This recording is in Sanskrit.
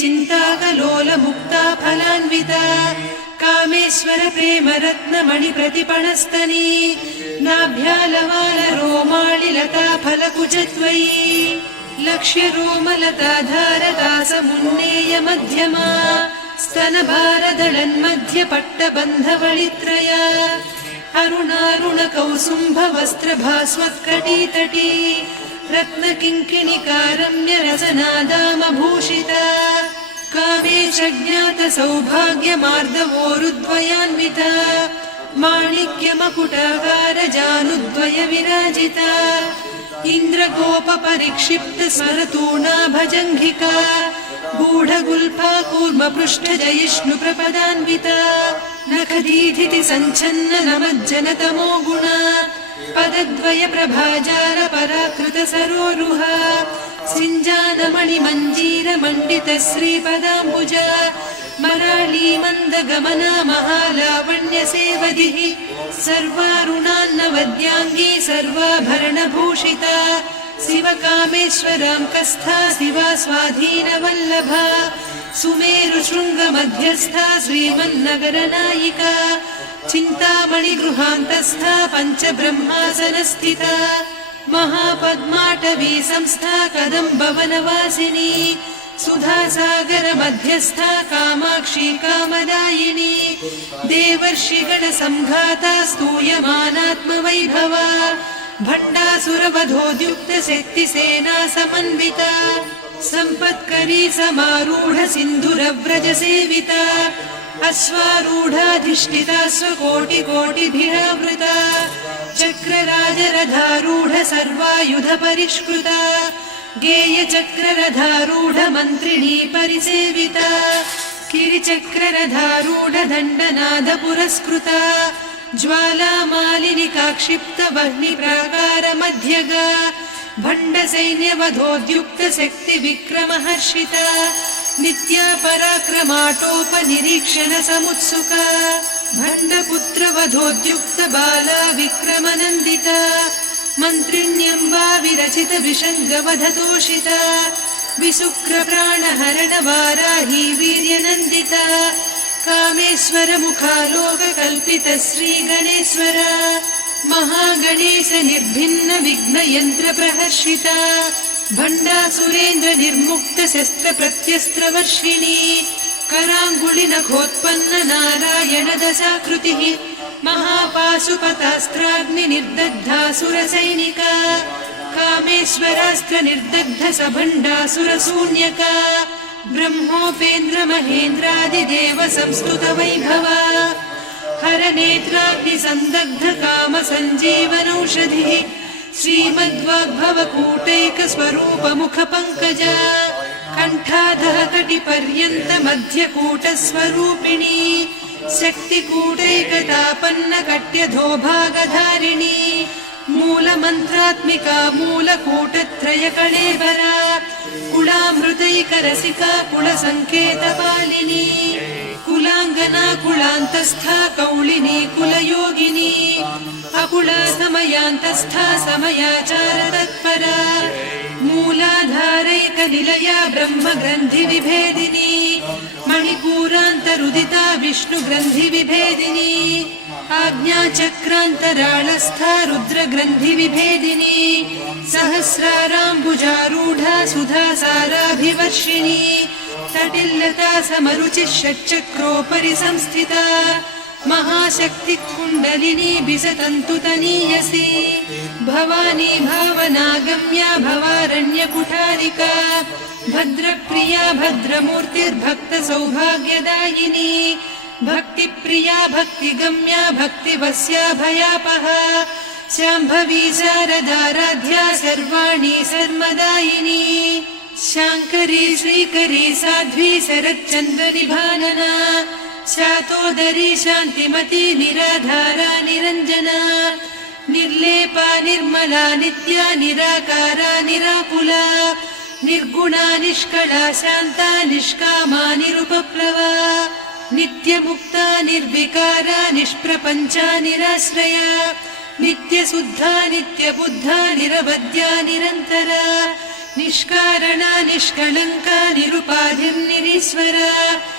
चिन्ताकलोलमुक्ता फलान्विता कामेश्वर प्रेमरत्नमणि प्रतिपणस्तनी नाभ्यालवालरोमालिलता फलकुचद्वयी लक्ष्यरोमलताधारका समुन्नेय मध्यमा स्तनभारदळन्मध्यपट्टबन्धवळित्रया अरुणारुणकौसुम्भवस्त्रभास्वत्कटीतटी रत्नकिङ्किणिकारम्यरसनादामभूषिता कामे च ज्ञातसौभाग्यमार्दवोरुद्वयान्विता माणिक्यमकुटाकारजानुद्वय विराजिता इन्द्रगोपपरिक्षिप्तस्मरतूणाभजङ्घिका गूढगुल्फा कूर्मपृष्ठजयिष्णुप्रपदान्विता नखदीधिति सञ्छन्न नमज्जनतमो गुणा पदद्वय प्रभाजाल पराकृत सरोरुहा सिञ्जानमणिमञ्जीर मण्डित श्रीपदाम्बुजा मराळी मन्दगमना महालावण्य सेवदिः सर्वारुणान्नवद्याङ्गी सर्वाभरणभूषिता शिवकामेश्वराङ्कस्था शिवा स्वाधीनवल्लभा सुमेरुशृङ्गमध्यस्था श्रीमन्नगरनायिका चिन्तामणिगृहान्तस्था पञ्चब्रह्मासनस्थिता महापद्माटवी संस्था कदम्बवनवासिनी सुधासागर मध्यस्था कामाक्षी कामदायिनी देवर्षिगणसंघाता स्तूयमानात्मवैभवा भण्डासुरवधोद्युक्त शक्तिसेना समन्विता सम्पत्करी समारूढ सिन्धुरव्रज सेविता अश्वारूढाधिष्ठिता स्वकोटिकोटिभिरावृता चक्रराजरथारूढ सर्वायुध परिष्कृता गेयचक्ररथारूढ मन्त्रिणी परिसेविता गिरिचक्ररथारूढ दण्डनाद पुरस्कृता ज्वालामालिनिका क्षिप्त वह्निप्राकार मध्यगा भण्डसैन्यवधोद्युक्त शक्ति विक्रमहर्षिता नित्या पराक्रमाटोपनिरीक्षण समुत्सुका भण्डपुत्रवधोद्युक्त बाला विक्रमनन्दिता मन्त्रिण्यम्बा विरचित विषङ्गवधतोषिता विशुक्रप्राणहरण वाराही वीर्यनन्दिता कामेश्वर मुखालोककल्पित श्रीगणेश्वर महागणेश निर्भिन्न विघ्नयन्त्र प्रहर्षिता भण्डासुरेन्द्र निर्मुक्त शस्त्र प्रत्यस्त्रवर्षिणी कराङ्गुलिनखोत्पन्न नारायण दशाकृतिः महापाशुपतास्त्राग्नि निर्दग्धासुरसैनिका कामेश्वरास्त्र निर्दग्ध सभण्डासुरशून्यका ब्रह्मोपेन्द्र महेन्द्रादिदेव संस्तुत वैभवा हरनेत्राग्नि संदग्ध काम सञ्जीवनौषधिः श्रीमद्वाग्भवकूटैक स्वरूप मुख पंकजा कंठाधः कटिपर्यन्त मध्यकूट स्वरूपिणी शक्तिकूटैकतापन्न कट्यधोभागधारिणी मूलमन्त्रात्मिका मूलकूटत्रय कळेबरा कुलामृतैकरसिका कुलसङ्केतपालिनी कुलाङ्गना कुलान्तस्था कौलिनी कुलयोगिनी अकुला समयान्तस्था समयाचार तत्परा मूलाधारैकनिलया ब्रह्मग्रन्थि विभेदिनी मणिपूरान्तरुदिता विष्णुग्रन्थि विभेदिनी आज्ञाचक्रान्तराळस्था रुद्रग्रन्थि विभेदिनी सहस्राराम्बुजारूढा सुधासाराभिवर्षिणी तटिल्लता समरुचिः षट्चक्रोपरि संस्थिता महाशक्ति कुण्डलिनी बिसतन्तुतनीयसी भवानी भावनागम्या भवारण्यकुठारिका भद्रप्रिया भद्रमूर्तिर्भक्त सौभाग्यदायिनी भक्तिप्रिया भक्तिगम्या भक्तिवस्या भयापहा शाम्भवी शारदाराध्या सर्वाणि सर्वदायिनी शाङ्करी श्रीकरी साध्वी शरच्चन्द्रनिभानना शातोदरी शान्तिमती निराधारा निरञ्जना निर्लेपा निर्मला नित्या निराकारा निराकुला निर्गुणा निष्कला शान्ता निष्कामा निरुपप्लवा नित्यमुक्ता निर्विकारा निष्प्रपञ्चा निराश्रया नित्यशुद्धा नित्यबुद्धा निरवद्या निरन्तरा निष्कारणा निष्कलङ्का निरुपाधिर्निरीश्वरा महेश्वरा